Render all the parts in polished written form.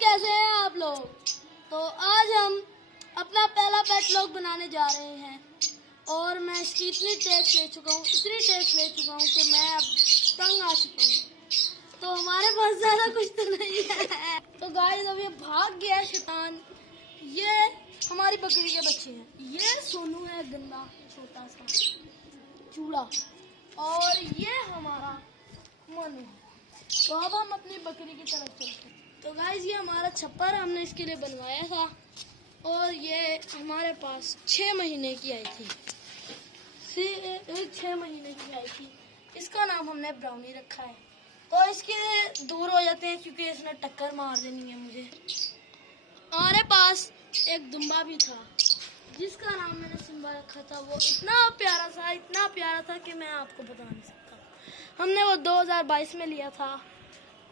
कैसे हैं आप लोग। तो आज हम अपना पहला पेट व्लॉग बनाने जा रहे हैं और मैं इसकी इतनी टेस्ट ले चुका हूँ कि मैं अब तंग आ चुका हूँ। तो हमारे पास ज़्यादा कुछ तो नहीं है। तो गाइस अब ये भाग गया शैतान। ये हमारी बकरी के बच्चे हैं। ये सोनू है, गंदा छोटा सा चूड़ा, और ये हमारा मोनू है। तो अब हम अपनी बकरी की तरफ चलते हैं। तो गाइस ये हमारा छप्पर हमने इसके लिए बनवाया था और ये हमारे पास 6 महीने की आई थी। 6 महीने की आई थी। इसका नाम हमने ब्राउनी रखा है। तो इसके दूर हो जाते हैं क्योंकि इसने टक्कर मार देनी है मुझे। हमारे पास एक दुम्बा भी था जिसका नाम मैंने सिम्बा रखा था। वो इतना प्यारा था कि मैं आपको बता नहीं सकता। हमने वो 2022 में लिया था।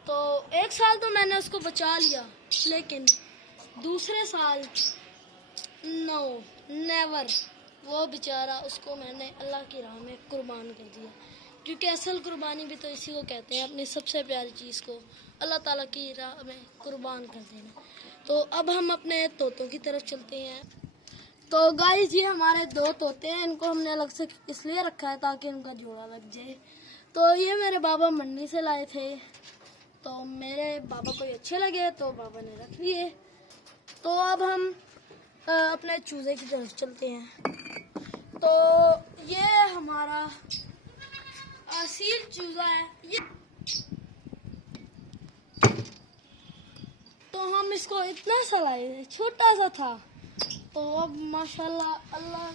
तो एक साल तो मैंने उसको बचा लिया, लेकिन दूसरे साल नेवर, वो बेचारा, उसको मैंने अल्लाह की राह में कुर्बान कर दिया। क्योंकि असल कुर्बानी भी तो इसी को कहते हैं, अपनी सबसे प्यारी चीज़ को अल्लाह ताला की राह में कुर्बान कर देना। तो अब हम अपने तोतों की तरफ चलते हैं। तो गाइस ये हमारे 2 तोते हैं। इनको हमने अलग से इसलिए रखा है ताकि इनका जोड़ा लग जाए। तो ये मेरे बाबा मंडी से लाए थे, तो मेरे बाबा को ये अच्छे लगे तो बाबा ने रख लिए। तो अब हम अपने चूजे की तरफ चलते हैं। तो ये हमारा असील चूजा है ये। तो हम इसको इतना सा लाए, छोटा सा था, तो अब माशाल्लाह अल्लाह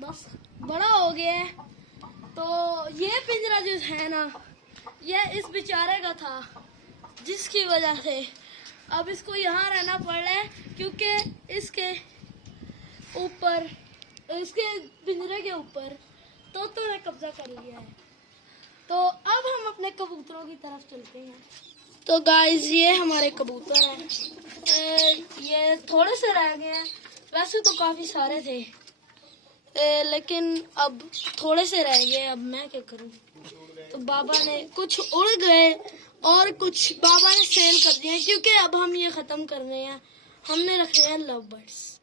बस बड़ा हो गया है। तो ये पिंजरा जो है ना, ये इस बेचारे का था, जिसकी वजह से अब इसको यहाँ रहना पड़ रहा है क्योंकि इसके ऊपर, इसके पिंजरे के ऊपर तोतों ने कब्जा कर लिया है। तो अब हम अपने कबूतरों की तरफ चलते हैं। तो गाइस ये हमारे कबूतर हैं। ये थोड़े से रह गए हैं, वैसे तो काफ़ी सारे थे, लेकिन अब थोड़े से रह गए। अब मैं क्या करूं। तो बाबा ने कुछ उड़ गए और कुछ बाबा ने सेल कर दिए क्योंकि अब हम ये ख़त्म करने हैं। हमने रखे हैं लव बर्ड्स,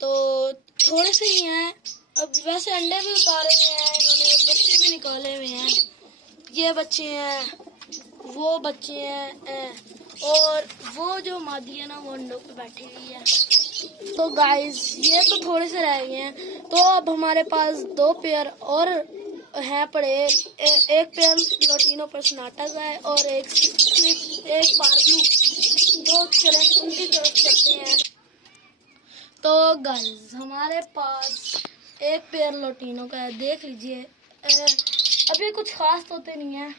तो थोड़े से ही हैं। अब वैसे अंडे भी उतारे हुए हैं इन्होंने, बच्चे भी निकाले हुए हैं। ये बच्चे हैं, वो बच्चे हैं, और वो जो मादी है ना वो अंडों पे बैठी हुई है। तो गाइस ये तो थोड़े से रह गए हैं। तो अब हमारे पास 2 पेयर और हैं पड़े। एक पेयर लोटिनो पर्सनाटा का है और एक पार्बलू। तो चलें उनकी तरफ चलते हैं। तो गाइस हमारे पास एक पेयर लोटिनो का है, देख लीजिए। अभी कुछ खास तोते नहीं है,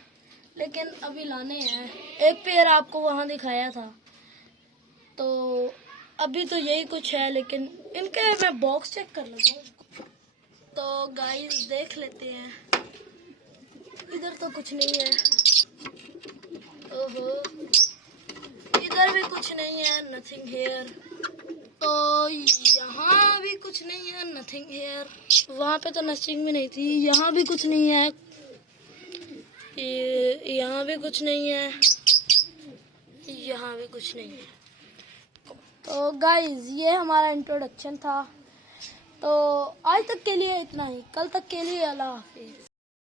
लेकिन अभी लाने हैं। एक पेयर आपको वहाँ दिखाया था, तो अभी तो यही कुछ है, लेकिन इनके मैं बॉक्स चेक कर लेता हूँ। तो गाइस देख लेते हैं। इधर तो कुछ नहीं है, ओहो, इधर भी कुछ नहीं है, नथिंग हेयर। तो यहाँ भी कुछ नहीं है, नथिंग हेयर। वहाँ पे तो नथिंग भी नहीं थी, यहाँ भी कुछ नहीं है, यहाँ भी कुछ नहीं है, यहाँ भी कुछ नहीं है। तो गाइस ये हमारा इंट्रोडक्शन था। तो आज तक के लिए इतना ही, कल तक के लिए अल्लाह हाफिज़।